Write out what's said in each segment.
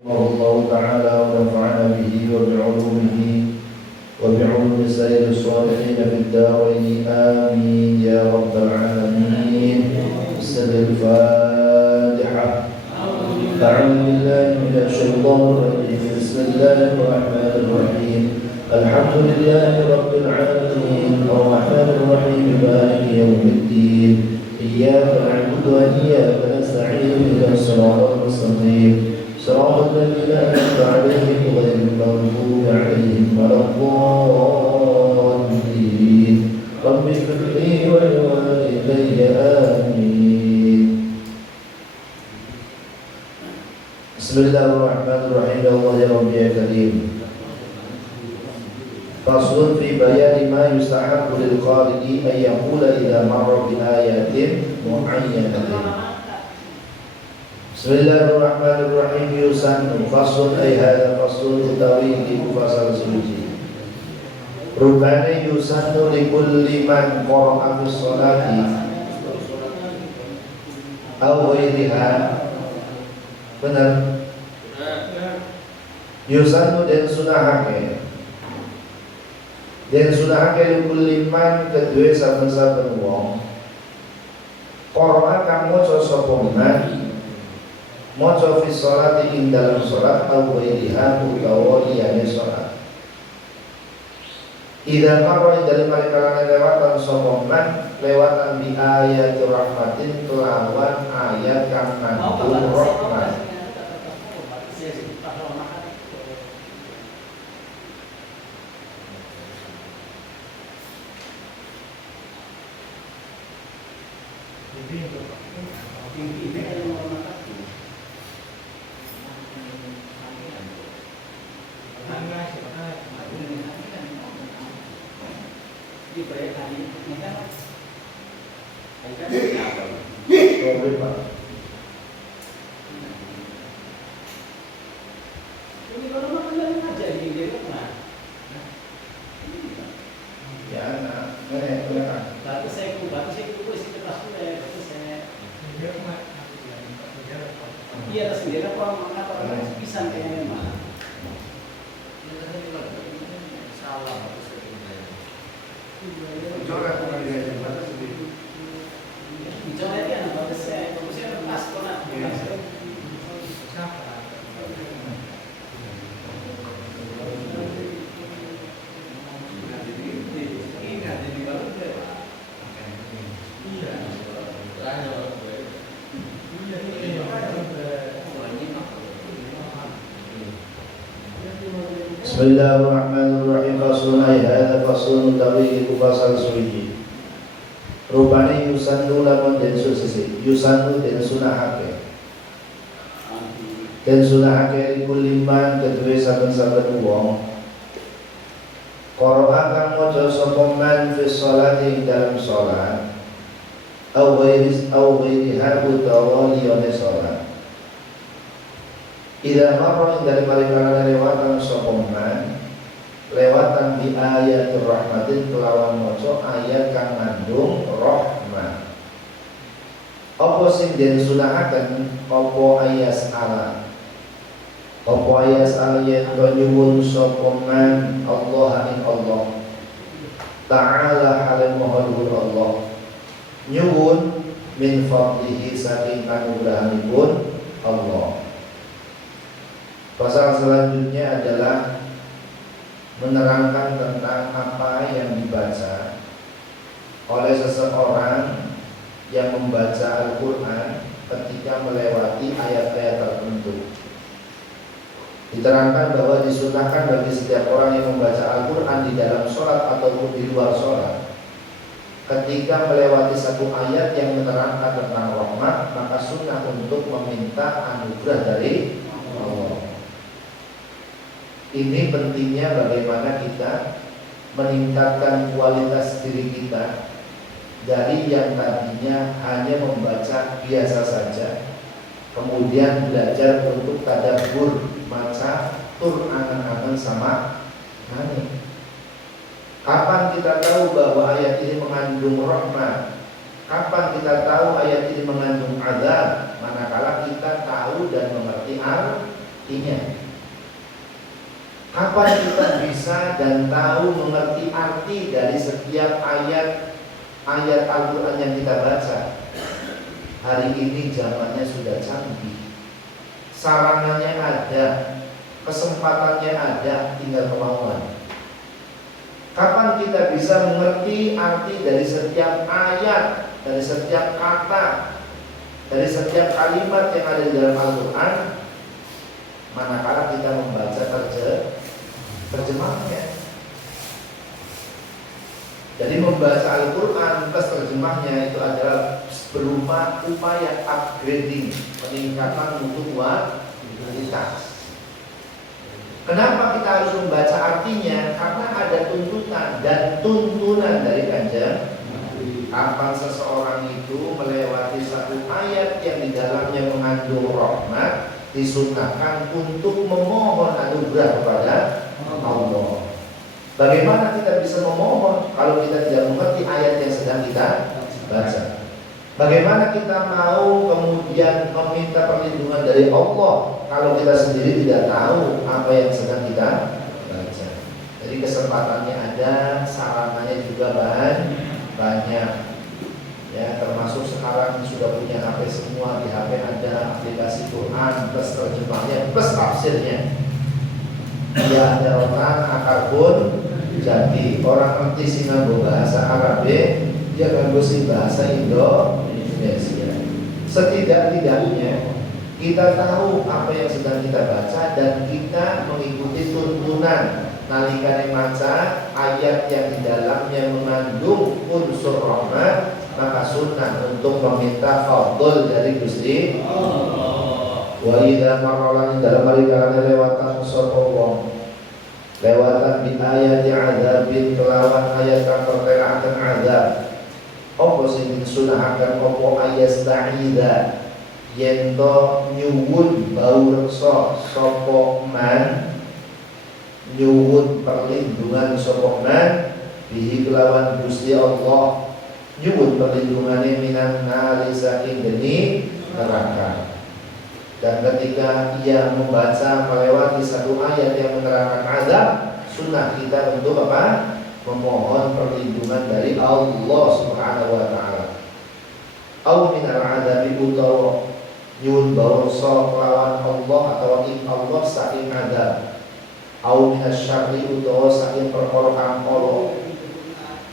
الله تعالى ونفعنا به وبعلومه وبعلوم سائر الصالحين في الدارين آمين يا رب العالمين. بسم الفاتحة. أعوذ بالله من الشيطان الرجيم. بسم الله الرحمن الرحيم. الحمد لله رب العالمين الرحمن الرحيم مالك يوم الدين إياك نعبد وإياك نستعين اهدنا الصراط المستقيم صراط الذين أنعمت عليهم غير المغضوب عليهم ولا الضالين. رب اغفر لي ولوالدي آمين. بسم الله الرحمن الرحيم. الله يا رب يا كريم. فصل في بيان ما يستحب للقارئ أن يقول إذا مر بآيات معينة. Bismillahirrahmanirrahim. Yusannu faslun ay hadha faslun utawi iki fasal suci. Rubane yusannu li kulli man qara'a fi sholati aw ghairiha. Benar. Yusannu dan sunahake. Dan sunahake li kulli man kedue saben-saben wong qara'a kang maca sapa man maca fi sholati ing dalam sholat au ghairiha utawa liyane sholat. Idza marra dalam marikane lewatan sapa man lewatan bi ayat rahmatin kelawan ayat kang mangkul rahmat. Bismillahirrahmanirrahim. Faslun ay hadha faslun utawi iku fasal suci. Rupane yusannu lamun den susisi. Yusannu den sunahake. Den sunahake iku liman kedue saben-saben wong qara'a kang maca sapa man fi sholati dalam sholat au ghairiha utawa liyane sholat. Idza marra dari marikana lewatan sapa man lewatan bi ayat rahmatin kelawan maca ayat kang ngandung rahmat. Apa sing den sunahaken apa ayat ala. Apa ayat ala yen nyuwun sapa man Allah ing Allah Ta'ala halim mahaluhur Allah nyuwun min fadlihi saking kanugrahanipun Allah. Pasal selanjutnya adalah menerangkan tentang apa yang dibaca oleh seseorang yang membaca Al-Quran ketika melewati ayat-ayat tertentu. Diterangkan bahwa disunahkan bagi setiap orang yang membaca Al-Quran di dalam sholat ataupun di luar sholat, ketika melewati satu ayat yang menerangkan tentang rahmat, maka sunnah untuk meminta anugerah dari Allah. Ini pentingnya bagaimana kita meningkatkan kualitas diri kita dari yang tadinya hanya membaca biasa saja, kemudian belajar untuk tadabbur, maca tur angan-angan sama nani. Kapan kita tahu bahwa ayat ini mengandung rahmat? Kapan kita tahu ayat ini mengandung azab? Manakala kita tahu dan mengerti Ingat, kapan kita bisa dan tahu mengerti arti dari setiap ayat Al-Quran yang kita baca? Hari ini zamannya sudah canggih, sarananya ada, kesempatannya ada, tinggal kemauan. Kapan kita bisa mengerti arti dari setiap ayat, dari setiap kata, dari setiap kalimat yang ada di dalam Al-Quran? Manakala kita membaca terjemahnya. Jadi membaca Al-Quran plus terjemahnya itu adalah berupa upaya upgrading, peningkatan mutu kualitas. Kenapa kita harus membaca artinya? Karena ada tuntutan dan tuntunan dari Kanjeng. Kapan seseorang itu melewati satu ayat yang di dalamnya mengandung rahmat, disunahkan untuk memohon anugerah kepada Allah. Bagaimana kita bisa memohon kalau kita tidak mengerti ayat yang sedang kita baca? Bagaimana kita mau kemudian meminta perlindungan dari Allah kalau kita sendiri tidak tahu apa yang sedang kita baca? Jadi kesempatannya ada, sarananya juga banyak. Ya, termasuk sekarang sudah punya HP semua, di HP ada aplikasi Quran plus terjemahnya plus tafsirnya. Ya ada rotan akar pun jadi orang ngerti sih nganggo bahasa Arab, dia nganggo sih bahasa Indonesia. Setidak-tidaknya kita tahu apa yang sedang kita baca dan kita mengikuti tuntunan nalika maca ayat yang di dalamnya mengandung unsur rahmat, maka sunnah untuk meminta fadl dari Gusti Allah. Wa idza marra dalam mereka lewatan sapa wong lewatan bi ayati adzabin kelawan ayat kang pertelakan azab. Apa sing disunahaken apa ayat ta'idza yen to nyuwun bau reksa sapa man, nyuwun perlindungan sapa man bihi kelawan Gusti Allah, nyuwun perlindungane minan nari saking geni neraka. Dan ketika ia membaca melewati satu ayat yang menerangkan azab, sunnah kita untuk apa? Memohon perlindungan dari Allah Subhanahu wa taala. Au minal azabi utawa nyuwun bawsa kelawan Allah atau ing Allah saking azab. Au minas syarri utawa saking perkara kang ala.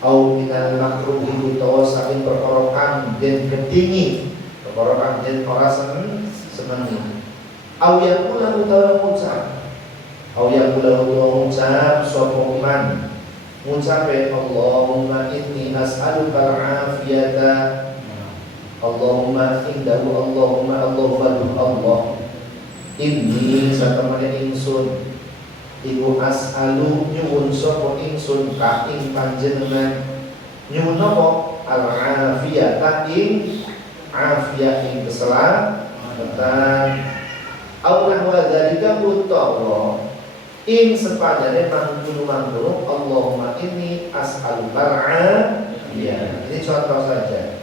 Au minal makruhi utawa saking perkara kang den gedhingi, perkara kang den ora seneng. Au yaqula utawa ngucap, au yaqula utawa ngucap sapa man ngucape Allahumma inni as'aluka al-afiyata, Allahumma indahu Allah inni satamane ingsun iku as'alu nyuwun sapa ingsun ka ing panjenengan nyuwun apa al-afiyata ing afiyah ing keselamatan Allah wa dzalika utawa ing sepadane mangkono Allahumma inni as'aluka al-afiyah. Ini contoh saja.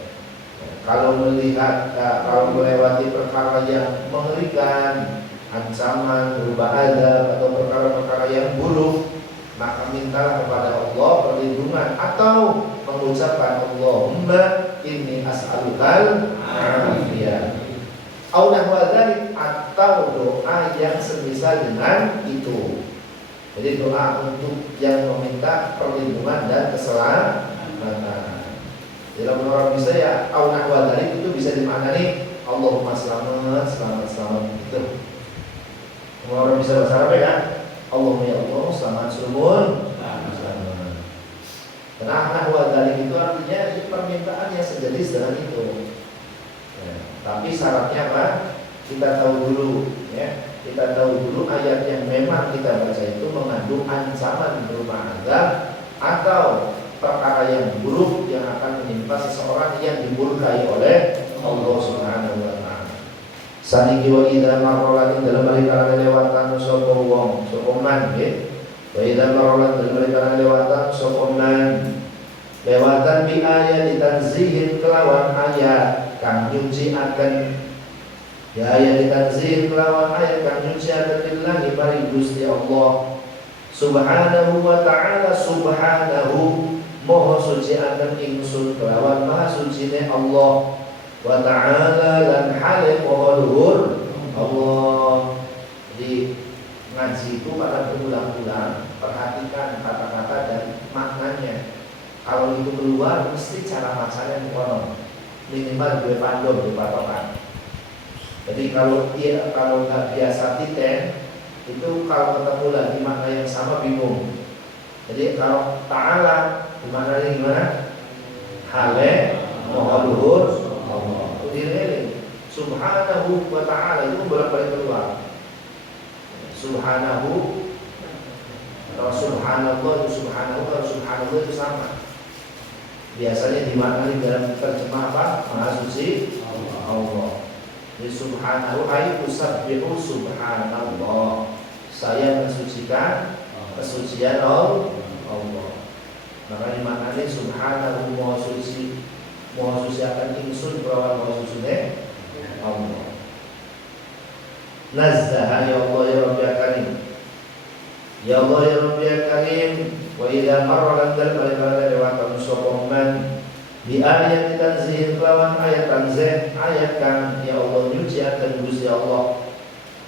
Kalau melihat kalau melewati perkara yang mengerikan, ancaman berupa azab atau perkara-perkara yang buruk, maka mintalah kepada Allah perlindungan atau mengucapkan Allahumma inni as'aluka al-afiyah. Allah wadalik atau doa yang semisal dengan itu. Jadi doa untuk yang meminta perlindungan dan keselamatan. Dalam orang bisa ya Allah wadalik itu bisa dimaknani Allahumma selamat itu. Orang bisa bahasa Arab ya. Allahumma ya Allah selamat selamat. Dan Allah wadalik itu artinya itu permintaan yang sejenis dengan itu. Tapi syaratnya apa? Kita tahu dulu, ya. Kita tahu dulu ayat yang memang kita baca itu mengandung ancaman berupa azab atau perkara yang buruk yang akan menimpa seseorang yang dimurkai oleh Allah Subhanahu wa taala. Saniki wa idza marra dalam mereka lewatan sapa wong, sapa man nggih. Wa idza marra dalam mereka lewatan sapa man lewatan bi ayat tanzihin kelawan ayat kang nyuciaken Ya ayat tanzil kelawan ayat kang nyuciakeun lillahi mari Gusti Allah subhanahu wa ta'ala. Subhanahu moho suci akan ingsun kelawan maha sucine Allah, wa ta'ala lan hale moho luhur Allah. Jadi ngaji itu pada berulang-ulang perhatikan kata-kata dan maknanya. Kalau itu keluar mesti cara bacanya kono minimal 2 pandom 2 patokan. Jadi kalau nggak biasa titen itu kalau ketemu lagi makna yang sama bingung. Jadi kalau ta'ala maknanya gimana? Hale moho luhur Allah. Diri subhanahu wa ta'ala itu bolak-balik keluar. Subhanahu atau subhanallah itu subhanahu atau subhanallah itu sama. Biasanya dimaknai dalam terjemah apa? Maha suci Allah. Jadi subhanahu ay usabbihu subhanallah. Saya mensucikan kesucian Allah. Maka dimaknai subhanahu maha suci akan ingsun kelawan maha suci Allah. Nazzaha ya Allah ya Rabbi Karim. Ya Allah ya Rabbi Karim. Wa idza marra dan balik-balik lewat musokoman di ayat tanzih kelawan ayat tanzih ayat kan ya Allah nyuciakeun Gusti Allah.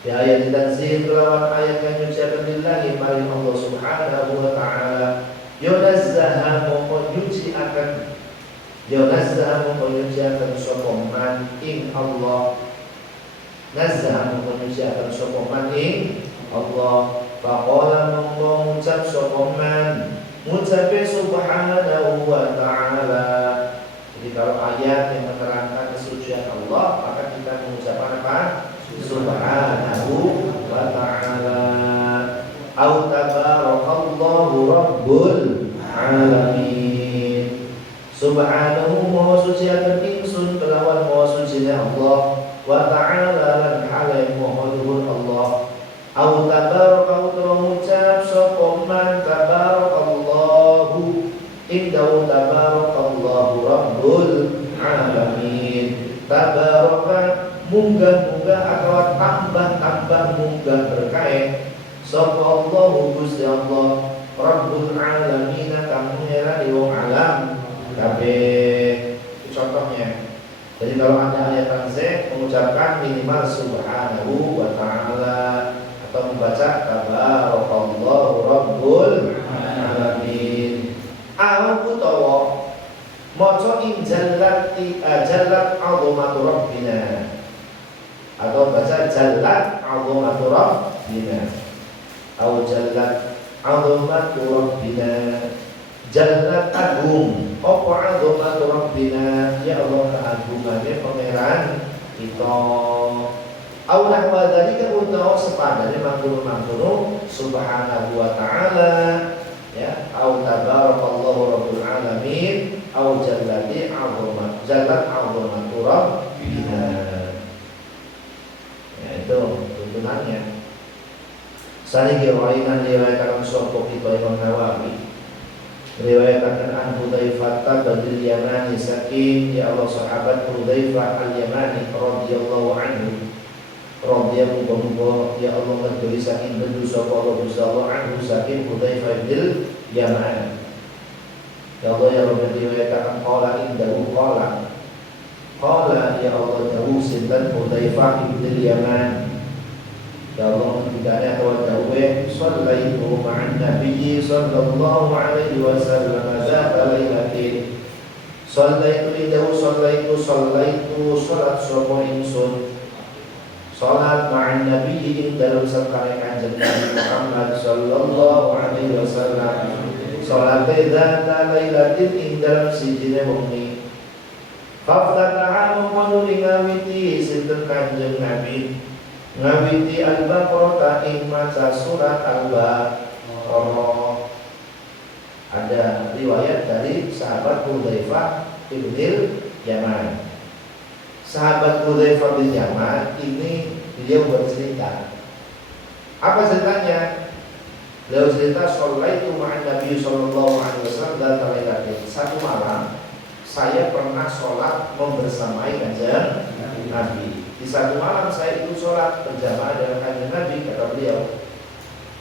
Di ayat tanzih kelawan ayat kan nyuciakeun lillahi mari Allah subhanahu wa ta'ala. Yunazzaha moko nyuciakeun. Yunazzaha moko nyuciakeun sapa man ing Allah. Nazzaha moko nyuciakeun sapa man ing Allah. Faqala mongko ngucap sapa man ngucape subhanahu wa ta'ala. Jadi kalau ayat yang menerangkan kesucian Allah maka kita mengucapkan apa? Subhanahu wa ta'ala. Au tabarakallahu rabbul alamin. Subhanahu maha suci akan ingsun kelawan maha suci Allah, wa ta'ala lan hale maha luhur Allah. Au tabarakallahu ngucap sapa man tabarakallahu indahu tabarakallahu rabbul alamin. Tabaraka munggah-munggah atau tambah-tambah munggah berkait sapa Allahu Gusti Allah rabbul alamin kang ngerani wong alam kabeh. Itu contohnya. Jadi kalau ada ayat tanzih mengucapkan minimal subhanahu wa ta'ala atau membaca tabarakallahu rabbul alamin. Au utawa maca in jallat azamatu rabbina atau baca jallat azamatu rabbina au jallat azamatu rabbina. Jallat agung apa azamatu rabbina ya Allah keagungannya pangeran kita. Au nahwa dzalika utawa sepadane mangkono subhanahu wa ta'ala ya au tabarakallahu rabbul alamin au jallat azamatu rabbina. Ya itu tuntunannya. Saniki riwayatan diriwayatkan sapa kita Imam Nawawi riwayatkan an Hudzaifah bin Yamani saking ya Allah sahabat Hudzaifah al-Yamani radhiyallahu anhu radhiyallahu ya Allah ngedoi saking bendu sapa Allah Gusti Allah anhu saking Hudzaifah bin Yaman. Ya Allah ya Rabbi riwayatkan qala indahu qala ya Allah dawu sinten Hudzaifah bin Yaman. Ya Allah tidaknya atau dawe sallaitu ma'an nabiyyi sallallahu alaihi wasallam zata lailatin. Sallaitu lidahu sallaitu salat sapa ingsun salat ma'an nabiyyi ing dalem sartane kanjeng Nabi Muhammad sallallahu alaihi wasallam. Salat zata lailatin ing dalem sijine wengi. Faftataha mongko ngawiti sinten kanjeng Nabi ngawiti Al-Baqarah ing maca surat Al-Baqarah. Ada riwayat dari sahabat Hudzaifah bin Yaman. Sahabat Hudzaifah bin Yaman ini beliau bercerita. Apa ceritanya? Beliau cerita shallaitu ma'an Nabi sallallahu alaihi wasallam dzata lailatin. Satu malam saya pernah sholat membersamai kanjeng Nabi. Di Di satu malam saya ikut sholat berjamaah dengan kanjeng Nabi, kata beliau.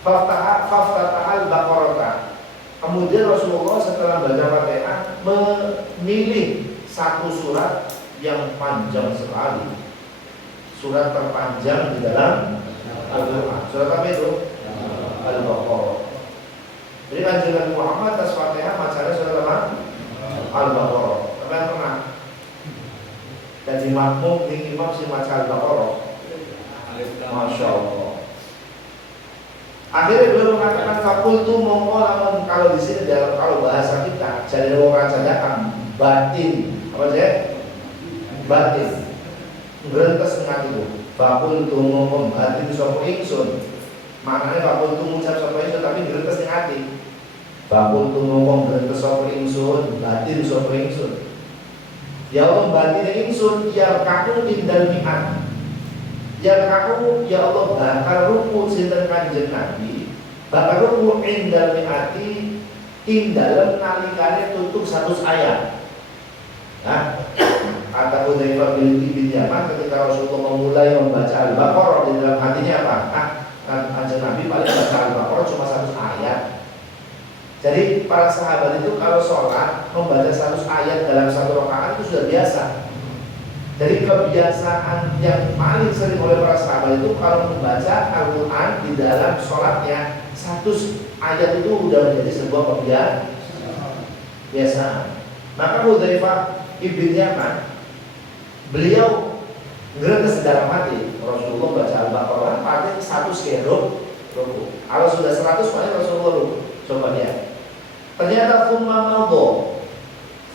Faftatahal Baqarah. Kemudian Rasulullah setelah baca Fatihah memilih satu surat yang panjang sekali, surat terpanjang di dalam Al-Quran. Surat apa itu? Al-Baqarah. Jadi kanjeng Nabi Muhammad atas Fatihah bacanya surat apa? Al-Baqarah. Kalian pernah? Jadi makmum di imam si maca Al-Baqarah. Masya Allah. Akhirnya beliau mengatakan fakultu mongko lamun, kalau di sini kalau bahasa kita jadi orang cadangan batin apa sih? Batin. Ngrentes ngat itu. Fakultu mongko batin sapa ingsun. Maknanya fakultu ngucap sapa ingsun tapi ngrentes ning ati. Fakultu mongko ngrentes sapa ingsun, batin sapa ingsun. Ya Allah batin ingsun ya kaku indal mi'at. Ya kamu ya Allah bakal ruku sinten kanjeng Nabi, bakal ruku indal mi'ati ing dalem nalikane tutup 100 ayat. Nah, kata Hudzaifah bin Yaman ketika Rasulullah memulai membaca Al-Baqarah, di dalam hatinya apa? Kanjeng Nabi paling baca Al-Baqarah cuma 100 ayat. Jadi para sahabat itu kalau sholat membaca 100 ayat dalam satu rakaat itu sudah biasa. Jadi kebiasaan yang paling sering oleh para sahabat itu kalau membaca Al-Quran di dalam sholatnya 100 ayat itu sudah menjadi sebuah kebiasaan. Maka Hudzaifah ibn Yaman beliau ngrentes dalam hati Rasulullah baca Al-Baqarah paling 100 kero ruku. Kalau sudah 100 paling Rasulullah ruku. Coba lihat. Ternyata thumma madha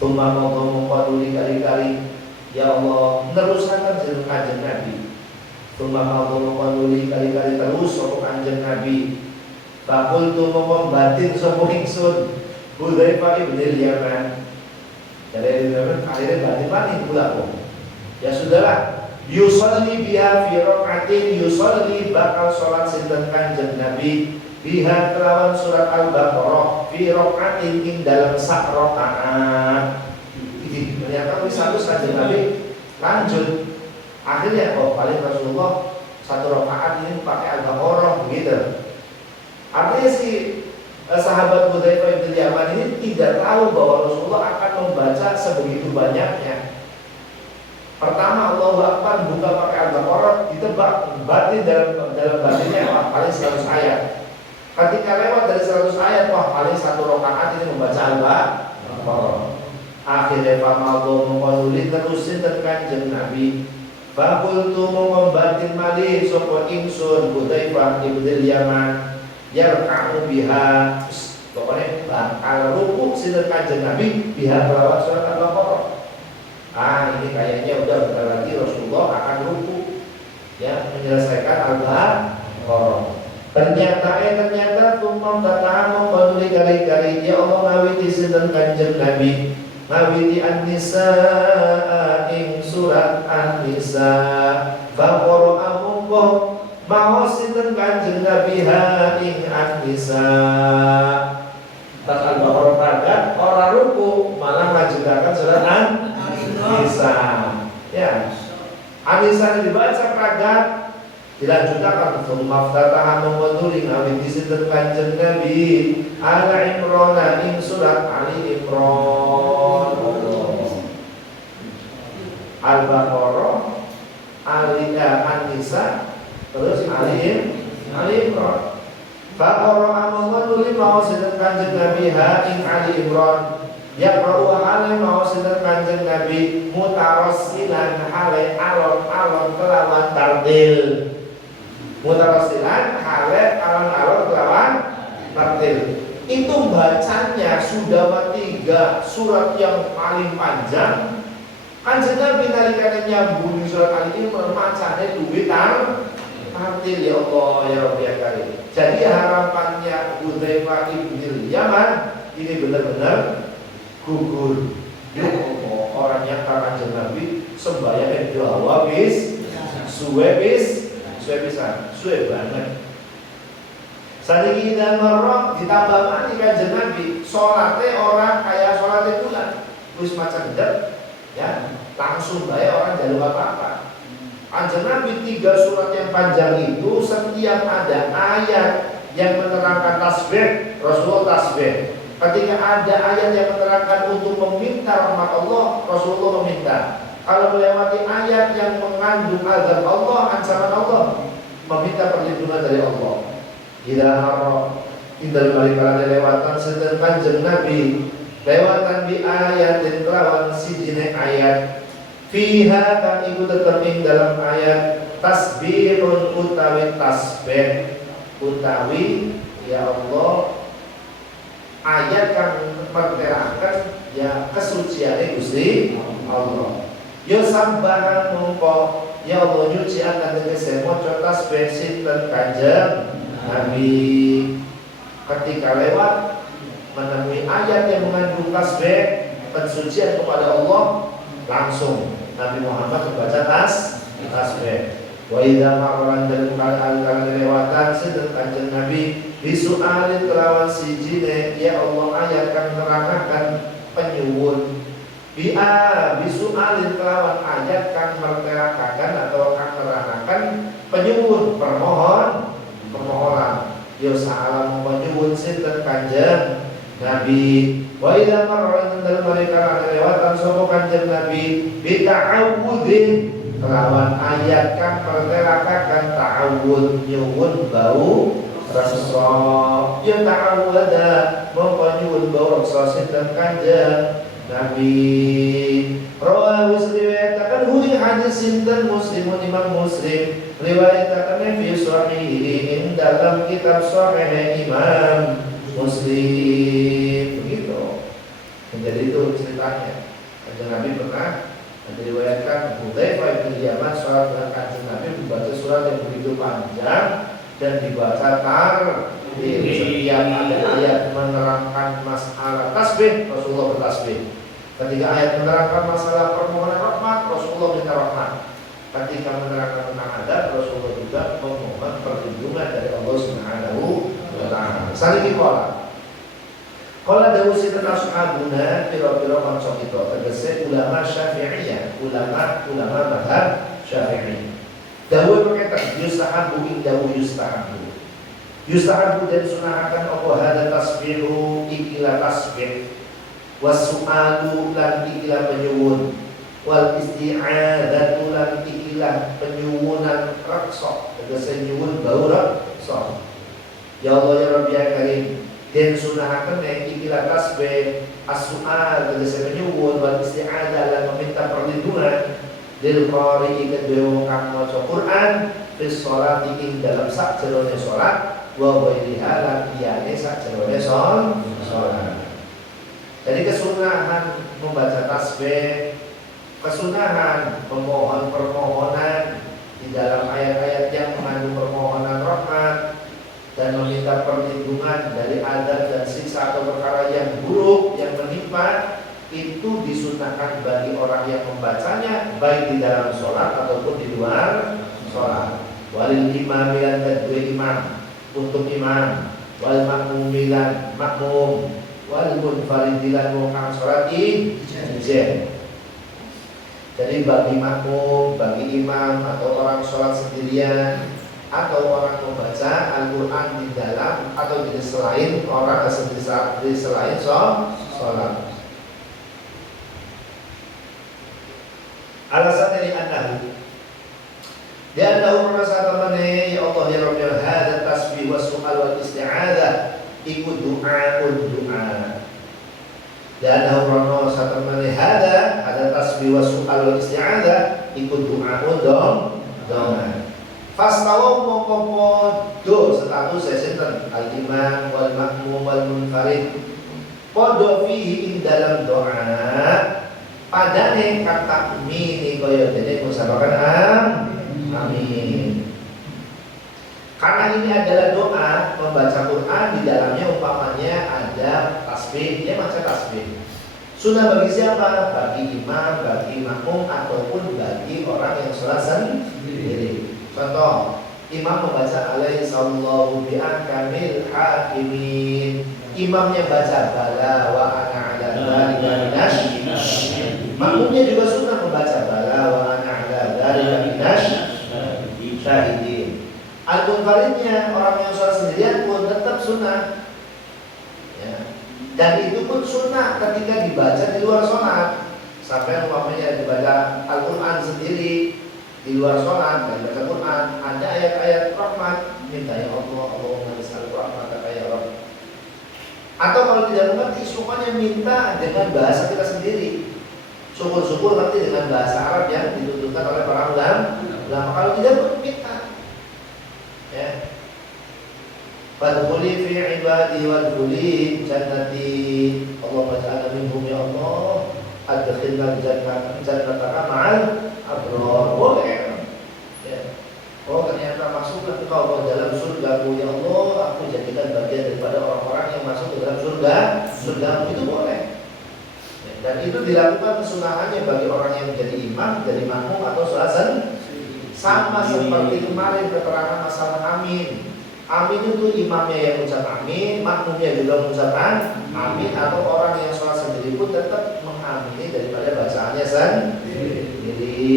mengkoduli kali-kali. Ya Allah, meneruskan kanjeng Nabi. Tsumma ma'dhu qawli kali-kali terus sapa kanjeng Nabi. Faqultu mongko batin sapa ingsun. Hudzaifah bin Yaman. Jadi akhirnya batin pula kok. Ya sudahlah, yusalli biha fi raka'atin, yusalli bakal salat sinten kanjeng Nabi biha kelawan surat Al-Baqarah fi raka'atin ing dalam sak rakaat. Ternyata satu kanjeng Nabi lanjut. Akhirnya paling Rasulullah satu rakaat ini pakai Al-Baqarah begitu. Artinya si sahabat Hudzaifah bin Yaman ini tidak tahu bahwa Rasulullah akan membaca sebegitu banyaknya. Pertama Allahu Akbar buka pakai Al-Baqarah, ditebak batin dalam batinnya paling 100 ayat. Ketika lewat dari 100 ayat, paling satu rakaat ini membaca Al-Baqarah. Akhirnya pamaldo mengkonuli terusin terkanjeng Nabi. Fakultu mengombatin malih sopo ingsun Hudzaifah bin Yaman yarka'u biha. Pokoknya bakal ruku sinten kanjeng Nabi biha kelawan surat Al-Baqarah. Ini kayaknya udah bentar lagi Rasulullah akan ruku ya menyelesaikan Al-Baqarah. Ternyata tumam datang mengkonuli kali-kali ya Allah ngawiti sinten kanjeng Nabi. Mawiti An-Nisa ing surat An-Nisa Faqara amungko mau sinten kanjeng Nabi ha ing An-Nisa. Tas Al-Baqarah padat ora ruku malah ngajengaken surat An-Nisa. Ya. An-Nisa dibaca padat dilanjutkan tsumma ftataha mawduri ngawiti sinten kanjeng Nabi Ala Imran ing surat Ali Imran. Al-Baqarah, An-Nisa, terus Ali Imran. Faqara amanu lima sinten kanjeng Nabi ha ing Ali Imran. Ya qara hale mau sinten kanjeng Nabi mutarassilan hale alon-alon kelawan tartil. Mutarassilan hale alon-alon kelawan tartil. Itu bacanya sudah 3 surat yang paling panjang. Kanjeng Nabi nalikane nyambung surat Ali Imran macane duwe tartil ya Allah ya Rabbi ya Karim. Jadi harapannya Hudzaifah bin Yaman ini benar-benar gugur. Ya Allah, orang yang kanjeng Nabi sembahyang dawa wis suwe banget. Saniki dan marah ditambah mani kanjeng Nabi salate orang kayak salate bulan wis macam det ya langsung bae orang jalur apa-apa. Kanjeng Nabi 3 surat yang panjang itu setiap ada ayat yang menerangkan tasbih, Rasulullah tasbih. Ketika ada ayat yang menerangkan untuk meminta rahmat Allah, Rasulullah meminta. Kalau melewati ayat yang mengandung azab Allah, ancaman Allah, meminta perlindungan dari Allah. Tidak balik lewatan sedang Kanjeng Nabi lewatan di ayat dan kelawan sijine ayat fiha kan iku tetep ing dalam ayat tasbihun utawi tasbih utawi ya Allah ayat kang mertelaken ya kesuciane Gusti Allah. Ya sambahan mongko ya Allah nyuci akan tegese maca tasbih sinten Kanjeng Nabi. Ketika lewat menemui ayat yang mengandung tasbih pensucian kepada Allah, langsung Nabi Muhammad membaca tasbih. Wa idza marran dalam keadaan lewatan sedang Kanjeng Nabi bisu'alin kelawan sijine ya Allah ayat kang nerangkan penyuwun bisu'alin kelawan ayat kang mertelakan atau kang nerangkan penyuwun permohonan ya sa'alam penyuwun sinten Kanjeng Nabi. Wa idza marran dalam mereka lewatan sapa Kanjeng Nabi bita'awudzin kelawan ayat kang pertelakakan ta'awud nyuwun bau rasa ya ta'awuda mongko nyuwun bau rasa sinten Kanjeng Nabi. Rawahu riwayatakan hu hadis sinten Muslimun Imam Muslim riwayatakan fi sahihi ing dalam kitab sahih Imam Muslim. Begitu. Menjadi itu ceritanya. Kanjeng Nabi pernah diriwayatkan Hudzaifah bin Yaman salat dengan Kanjeng Nabi membaca surat yang begitu panjang dan dibaca setiap ada ayat menerangkan masalah tasbih Rasulullah bertasbih. Ketika ayat menerangkan masalah permohonan rahmat Rasulullah minta rahmat. Ketika menerangkan tentang adab Rasulullah juga memohon perlindungan dari Allah Subhanahu wa taala. Saliki qala Kala dawuh sinten ashabuna pira-pira kanca kita tegese ulama Syafi'iyah, ulama mazhab Syafi'i. Dawuh mengatakan yustahabu ing dawuh yustahabu. Yustahabu dan sunahaken apa hada tasbihu ikilah tasbih wasu'alu lan ikilah penyuwun wal isti'adzatu lan ikilah penyuwunan raksa tegese nyuwun bau raksa. Ya Allah ya Rabbi ya Karim dan sunahaken yang ikilah tasbih as-su'al tegese menyuwun wal isti'adzah lan meminta perlindungan lil qari'i kedue wong kang maca Quran fi sholati ing dalam sakjerone salat wa ghairiha lan liyane sakjerone salat. Jadi kesunahan membaca tasbih, kesunahan memohon permohonan di dalam ayat-ayat yang mengandung permohonan rahmat dan meminta perlindungan dari azab dan siksa atau perkara yang buruk yang menimpa itu disunahkan bagi orang yang membacanya baik di dalam sholat ataupun di luar sholat. Walil imam dan kedua imam untuk imam, wal makmumilan makmum, wal munfaridilan wongkang sholat ijen. Jadi bagi makmum, bagi imam atau orang sholat sendirian atau orang membaca Al-Quran di dalam atau di selain orang di selain sholat. Alasan dari anahu dia anahu merasa temannya ya Allah ya Rabbi hada tasbih wa su'al wal isti'adzah ikut doa dan anahu merasa temannya hada tasbih wa su'al wal isti'adzah ikut doa Fastawa mongko podo status sinten al-imam wal makmum wal munfarid podo fihi ing dalam doa padane kata mini kaya dene musabakan amin. Karena ini adalah doa membaca Quran di dalamnya umpamanya ada tasbih, dia baca tasbih. Sunnah bagi siapa? Bagi imam, bagi makmum ataupun bagi orang yang sholat sendiri. Contoh, imam membaca alaihi sallallahu bi'akamil hakimin. Imamnya baca bala wa ana ala dzalika minasy. Makmumnya juga sunnah membaca bala wa ana ala dzalika minas syahidin. Al-munfaridnya orang yang sholat sendirian pun tetap sunnah ya. Dan itu pun sunnah ketika dibaca di luar sholat. Sampai umpamanya dibaca Al-Quran sendiri di luar sholat dan baca Quran, ada ayat-ayat rahmat, minta ya Allah, Allahumma is'al rahmat ya Allah. Atau kalau tidak mengerti, semuanya minta dengan bahasa kita sendiri. Syukur-syukur nanti dengan bahasa Arab yang dituturkan oleh para ulama. Kalau tidak pun minta. Ya. Fadkhuli fi ibadi wadkhuli jannati. Allahumma ja'alna minhum ya Allah. Adkhilna jannataka ma'al abrar. Boleh. Ya. Oh ternyata masuklah engkau ke dalam surgaku ya Allah. Aku jadikan bagian daripada orang-orang yang masuk ke dalam surga. Itu boleh. Ya. Dan itu dilakukan kesunahannya bagi orang yang menjadi imam, jadi makmum atau sholat sama seperti kemarin keterangan masalah amin. Amin itu imamnya yang ucap amin, makmumnya juga mengucapkan amin, atau orang yang sholat sendiri pun tetap mengamini daripada bacaannya sendiri.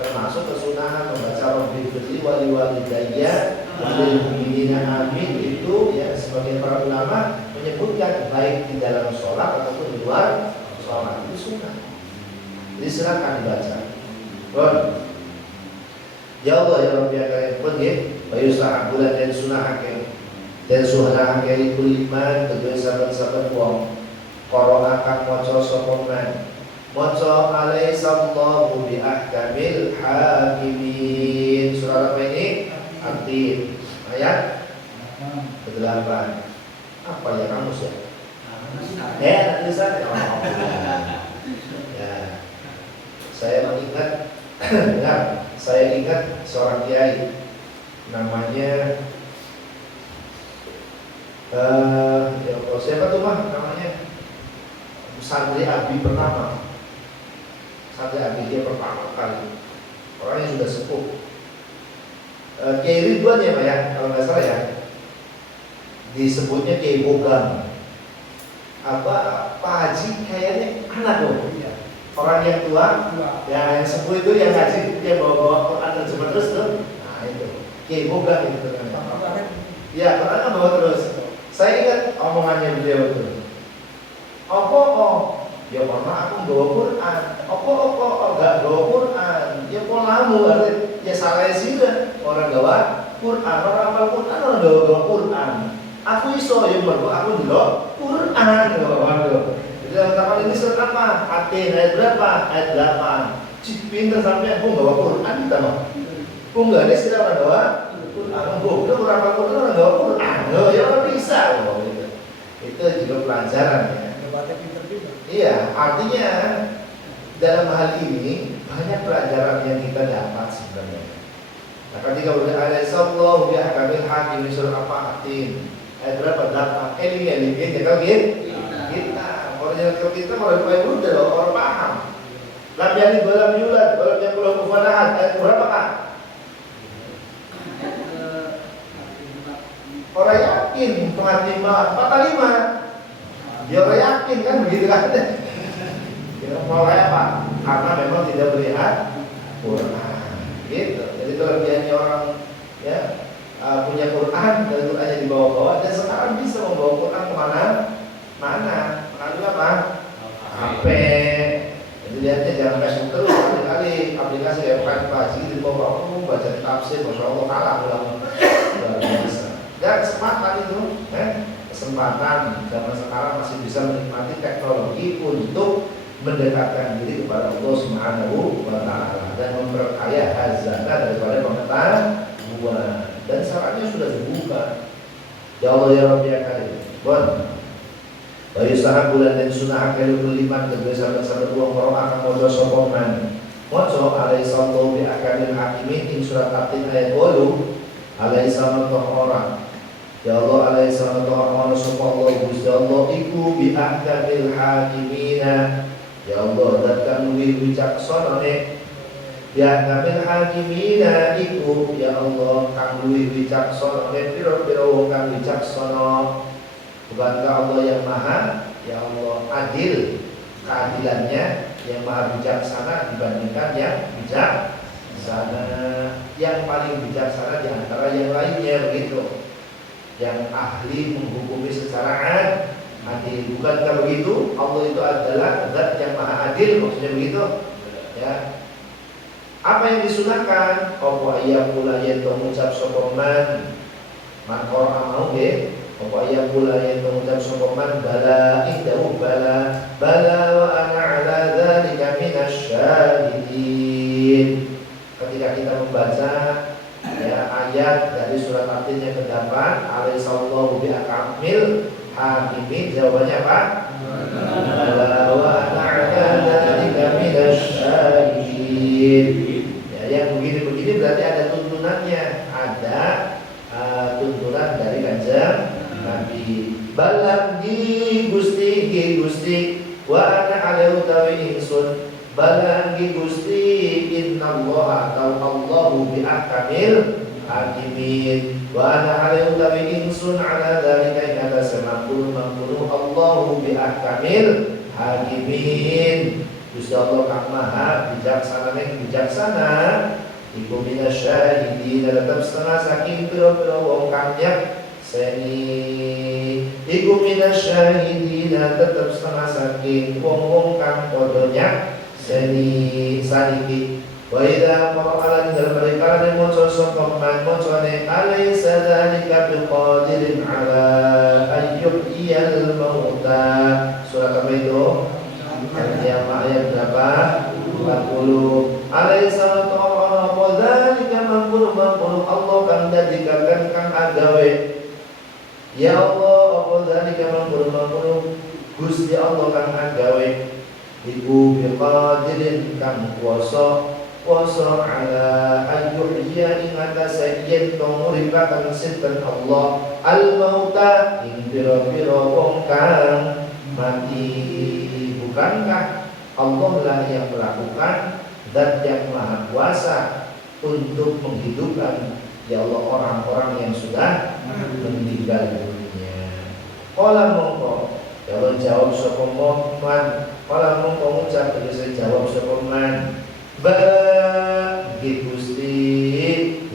Termasuk kesunahan membaca Rabbil firli wali walidayya walil mu'minina amin itu ya sebagian para ulama menyebutkan baik di dalam sholat ataupun di luar sholat itu sunnah. Jadi silakan dibaca. Bon. Ya Allah ya Rabbi ya karim pun ya bayusah bulan dan sunah hakim kuliman kedua sahabat-sahabat wong koro akan moco sokoman moco alaihissallahu bi ahkamil hakimin. Surah apa ini? Arti ayat ke-8. Apa ya kamus ya? Tulisan ya. Saya mengingat dengar, saya ingat seorang kiai namanya ya siapa tuh mah namanya Santri Abi pertama. Santri Abi dia pertama kali. Orangnya sudah sepuh. Kiai Ridwan ya Pak ya, kalau nggak salah ya. Disebutnya Kiai Bogang. Apa Pak Haji kayaknya anak loh. Orang yang tua, ya yang sepuh itu yang ngaji, dia bawa Quran terjemah terus tuh. Nah itu, Kiai Bogang itu kan. Ya Quran kan bawa terus. Saya ingat omongannya beliau itu. Ya karena aku bawa Quran. Gak bawa Quran. Ya polamu, ya salah sih orang bawa Quran, orang hafal Quran, orang bawa Quran. Aku iso ya aku dulu Quran. Waduh. Dalam taman ini surat apa? Atin ayat berapa? Ayat 8. Cik pinter sampai aku bawa Quran kita mah. Aku enggak ada istilah orang bawa Quran. Udah orang bawa Quran orang bawa Quran. Ya orang bisa loh gitu. Itu juga pelajaran ya. Iya, artinya dalam hal ini banyak pelajaran yang kita dapat sebenarnya. Nah, ketika berada sallallahu bi ahkamil hakim surah apa Atin ayat berapa? 8. Ini ya kalau kita orang yang kita orang yang udah orang paham. Lam yalid wa lam yulad wa lam yakul lahu kufuwan ahad. Ayat berapa Kak? Orang yakin pengerti 45. Dia orang yakin kan begitu kan? Dia mau apa? Karena memang tidak melihat Quran. Gitu. Jadi kelebihannya orang ya punya Quran dan Qurannya dibawa-bawa dan sekarang bisa membawa Quran kemana-mana. Melalui apa? HP. Jadi lihatnya jangan Facebook terus, kali aplikasi kayak bukan pagi di bawah baca tafsir, masya Allah kalah ulang luar biasa. Dan kesempatan itu, kesempatan zaman sekarang masih bisa menikmati teknologi untuk mendekatkan diri kepada Allah Subhanahu wa Ta'ala dan memperkaya hazanah daripada pengetahuan dan syaratnya sudah dibuka. Ya Allah ya Rabbi ya Karim. Bon. Bayu sahab bulan dan sunnah akhirul liman kedua sahabat-sahabat uang orang akan mojo sokongan mojo alaihissallahu bi ahkamil hakimin in surat Atin ayat 8 alaihissallahu orang ya Allah alaihissallahu orang sokongan Allah Allah iku bi ahkamil hakimina ya Allah datang luwih wicaksana ne ya ahkamil hakimina iku ya Allah kang luwih wicaksana ne pira-pira wong kang wicaksana. Bukankah Allah yang maha, ya Allah adil, keadilannya yang maha bijaksana dibandingkan yang bijaksana, yang paling bijaksana di antara yang lainnya begitu. Yang ahli menghukumi secara adil. Bukankah begitu? Allah itu adalah zat yang maha adil, maksudnya begitu. Ya. Apa yang disunahkan? Apa ayakula yen mengucap sapa man qara mau nggih. Apa ayakula yen mengucap sapa man bala indahu bala wa ana ala dzalika minasyahidin. Ketika kita membaca ya ayat dari surat At-Tin yang ke-8, alaihissallahu bi'akamil hakimin, jawabannya apa? Bala wa ana ala dzalika minasyahidin. Ya, yang begini-begini berarti ada tuntunannya, ada tuntunan dari Kanjeng Nabi. Balang di Gusti wa ana ala utawi ingsun. Balang di Gusti innallaha atau Allahu bi'akamil hakimin wa ana ala utawi ingsun ala dzalika ing atas mangkulu Allahu bi'akamil hakimin. Gusti Allah kang maha bijaksana ning bijaksana iku minasyahidin tetep setengah saking pira-pira wong kang nyakseni. Iku minasyahidin tetep setengah saking wong-wong kang padha nyakseni saniki. Wa idza qara'an dalam mereka yang maca sapa man macane alaysa dzalika biqadirin ala ayyuhyal mauta. Surat apa itu? Ayat berapa? 40. Alaysa ta'ala dzalika maqul Allah kang dadikaken kang agawe. Ya Allah apa dzalika maqul Gusti Allah kang agawe. Iku biqadirin kang kuwasa ala ayyuhya ing atase yen to nguripaken sinten Allah al mauta ing pira-pira wong kang mati. Bukankah Allah lah yang melakukan, zat yang maha kuasa untuk menghidupkan ya Allah orang-orang yang sudah meninggal dunia. Qala mongko ya Allah jawab sapa man. Qala mongko ngucap tegese jawab sapa man. Bagi Gusti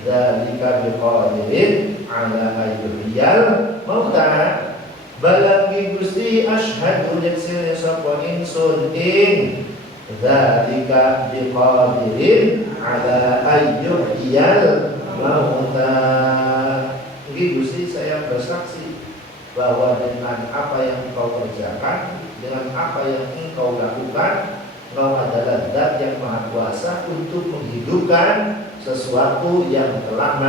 dzalika biqadirin ala ayyuhiyal mauta. Balagi Gusti asyhadu yaksine sapa ingsun ing dzalika biqadirin ala ayyuhiyal mauta. Nggih Gusti saya bersaksi bahwa dengan apa yang engkau kerjakan, dengan apa yang engkau lakukan, Engkau adalah zat yang maha kuasa untuk menghidupkan sesuatu yang telah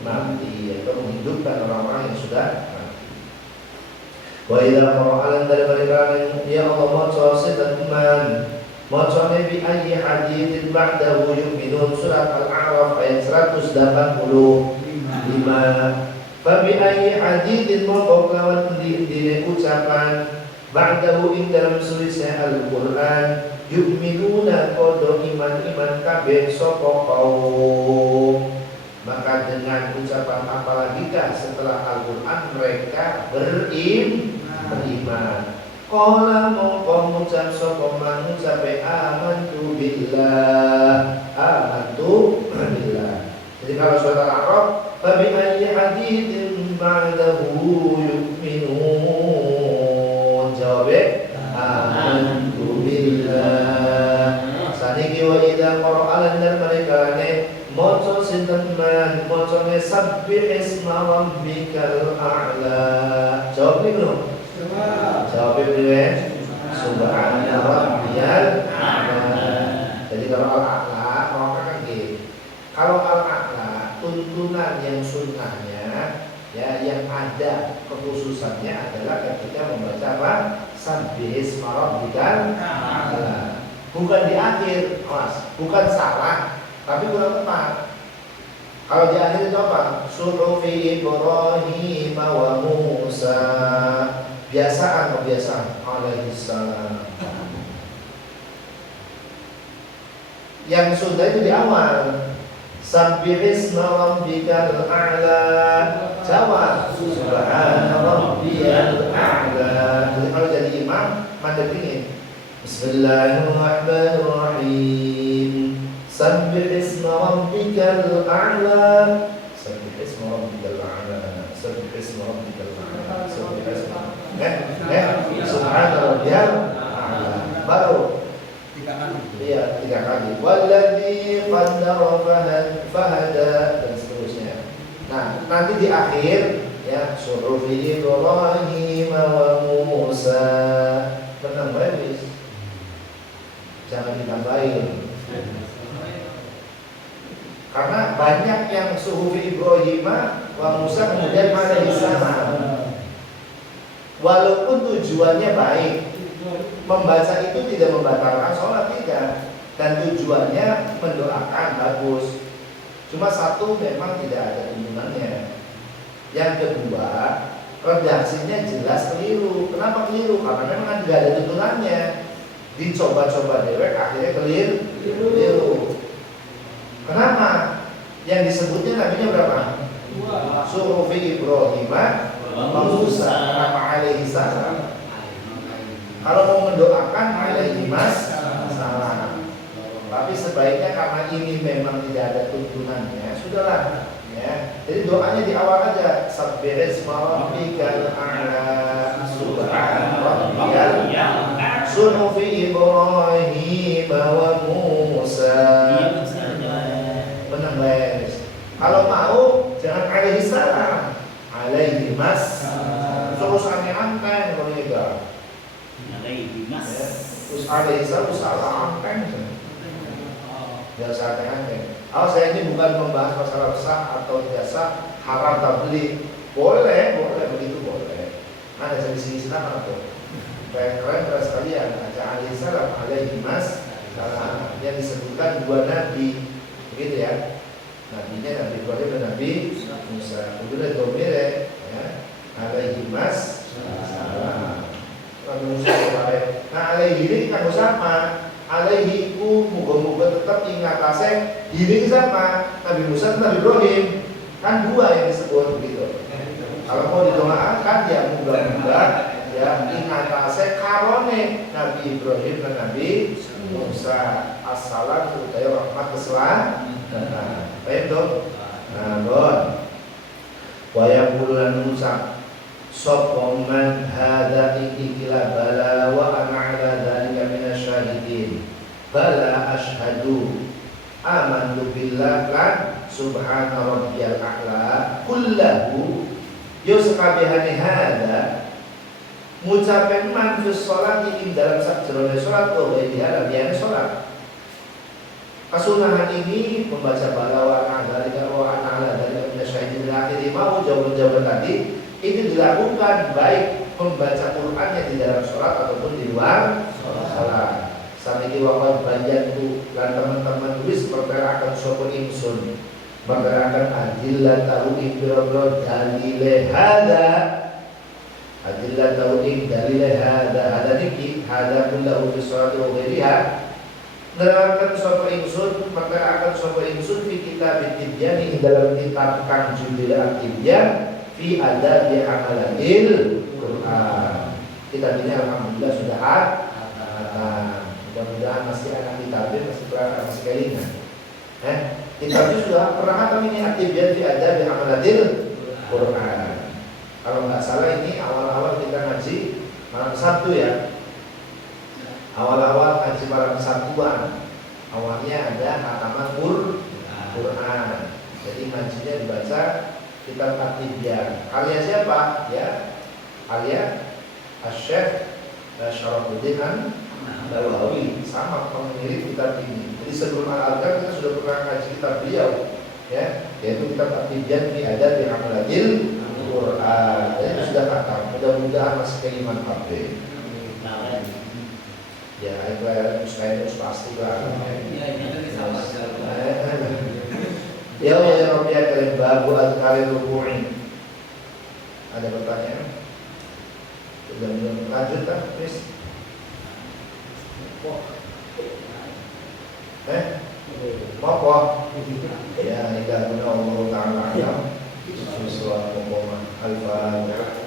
mati, atau menghidupkan orang-orang yang sudah mati. Wa idza qara'an dari mereka ya Allah maca sinten man maca bi ayyi haditsin ba'dahu yu'minun. Surat Al-A'raf ayat 185. Fa bi ayyi haditsin mongko kelawan dine ucapan ba'dahu ing dalam suwisnya Al-Qur'an yu'minuna kodo iman kabeh sapa kaum. Maka dengan ucapan apalagikah setelah Al-Qur'an mereka beriman. Qala mongko ngucap sapa man ngucape amantu billah. Jadi kalau surat Al-A'raf fa bi ayyi haditsin ba'dahu yu'minun. Jawabnya amantu billah. Saniki wa idza qara'an dan mereka ne maca sinten man macane sabbih isma rabbikal a'la. Jawab dulu. Jawab dulu. Subhana rabbiyal a'la. Jadi kalau al-a'la orang kan gitu. Kalau al-a'la tuntunan yang sunnahnya ya yang ada kekhususannya adalah ketika membaca apa? Sabbih isma rabbikal a'la. Bukan di akhir, bukan salah, tapi kurang tepat. Kalau di akhir itu apa? Suhufi Ibrahim wa Musa. Biasaan alaihissalam. Yang sudah itu di awal. Sabbih isma rabbikal a'la. Jawab subhana rabbiyal a'la. Jadi kalau jadi imam mandek ini Bismillahirrahmanirrahim. Sabbih isma rabbikal a'la. Sabbih isma rabbikal a'la. Sabbih isma rabbikal a'la. Sabbih isma. Subhana rabbiyal a'la. Baru 3 kali. iya 3 kali. Walladzi qaddara fahada dan seterusnya. Nah, nanti di akhir ya suhufi Ibrahim wa Musa. Tenang baik, jangan ditambahin. Karena banyak yang suhufi Ibrahim wa Musa kemudian alaihi salam. Walaupun tujuannya baik, membaca itu tidak membatalkan sholat, tidak. Dan tujuannya mendoakan, bagus. Cuma satu memang tidak ada hubungannya. Yang kedua, redaksinya jelas keliru. Kenapa keliru? Karena memang tidak ada tuntunannya. Dicoba-coba dewek akhirnya keliru. Kenapa? Yang disebutnya nabinya berapa? 2. Suhufi Ibrahim wa Musa alaihi salam. Kalau mau mendoakan alaihi salam. Tapi sebaiknya karena ini memang tidak ada tuntunannya, sudahlah. Ya. Jadi doanya di awal aja. Sabbih isma rabbikal a'la. Subhana rabbiyal a'la. Suhufi Ibrahim wa Musa. Benar guys. Kalau mau jangan alaihi salam, alaihi mas. Terus aneh-aneh kalau enggak. Alaihi mas. Terus alaihi salam salah aneh. Jangan usah aneh-aneh. Saya ini bukan membahas masalah sah atau tidak sah, haram tabligh. Boleh begitu boleh. Ada di sini silakan tuh. Keren sekalian. Ada alaihi salam, alaihi mas. Yang disebutkan 2 nabi. Begitu ya. Nabinya Nabi Ibrahim dan Nabi Musa. Kemudian domire ya. Alaihi mas salam. Nabi Musa kemarin. Nah alaihi ini kanggo sama. Alaihi ku muga-muga tetap ingat asek. Ini sama Nabi Musa dan Nabi Ibrahim. Kan 2 yang disebut begitu. Kalau mau didoakan ya muga-muga ya ingat asek karone Nabi Ibrahim dan Nabi Musa. Assalam utai rahmat keselamatan. Baik dong. Nah, bon. Wayang bulan Musa. Sopoman hada ikila bala wa ana ala dzalika minasyahidin. Bala asyhadu amantu billah lan subhana rabbiyal a'la kullahu. Yo sakabehane hada ngucapen man fi sholati ing dalam sakjroning salat wa bayiha lan salat. Kesunahan ini membaca bala wa ana ala dzalika minasyahidin akhir mau jawaban tadi itu dilakukan baik membaca Quran yang di dalam sholat ataupun di luar sholat. Sampai waktu bagian itu dan teman-teman wis perkarakan sopun insun perkarakan adillah tauhid biro dalile hada adillah tauhid dalile hada niki hada kullahu fi sholati wa ghairiha. Nerangkan sopun insun perkarakan sopun insun fi kitab tibyan di dalam kitab kang judul at-tibyan fi adabi amaladil Quran. Kitab ini alhamdulillah sudah ada. Mudah-mudahan masih anak kitabnya masih kelingan. Kitabnya sudah pernah kami ini at-tibyan fi adabi amaladil Quran. Kalau nggak salah ini awal-awal kita ngaji malam Sabtu ya. Awal-awal ngaji malam Sabtuan. Awalnya ada hataman Quran. Jadi ngajinya dibaca kitab at-tibyan. Karya siapa? Ya. Karya Asy-Syaikh Syarafuddin An-Nawawi, sama pemilik kitab ini. Jadi sebelum Al-Adhkar kita sudah pernah ngaji kitab beliau, ya, yaitu kitab at-tibyan fi adabi amaladil Quran. Jadi sudah khatam. Mudah-mudahan masih keiman kabeh. Ya, itu harus pasti lah. Ya Rabbi karim babu al-karim ruku'in. Ada pertanyaan? Sudah lanjut kan? Please. Apa? Ya, ila guna Allah Ta'ala alam. Sesuatu pokoknya Al-Fatihah.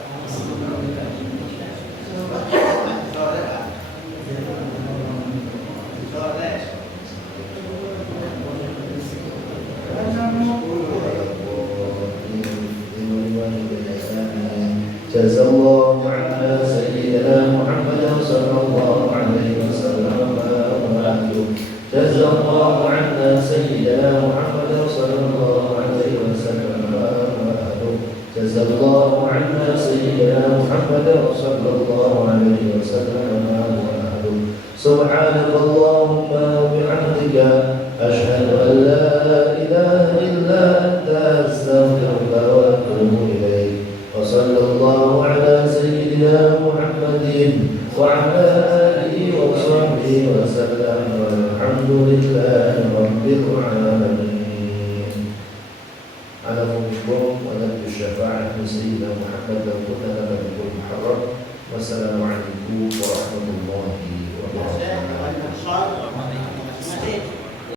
جزا الله عنا سيدنا محمد صلى الله عليه وسلم جزا الله عنا سيدنا محمد صلى الله عليه وسلم جزا الله عنا سيدنا محمد صلى الله عليه وسلم سبحانك اللهم وبحمدك أشهد أن لا إله إلا أنت أستغفرك وأتوب إليك وصلى الله على سيدنا محمد وعلى آله وصحبه وسلم والحمد لله رب العالمين. على منكم ولك الشفاعة سيدنا محمد لو كنا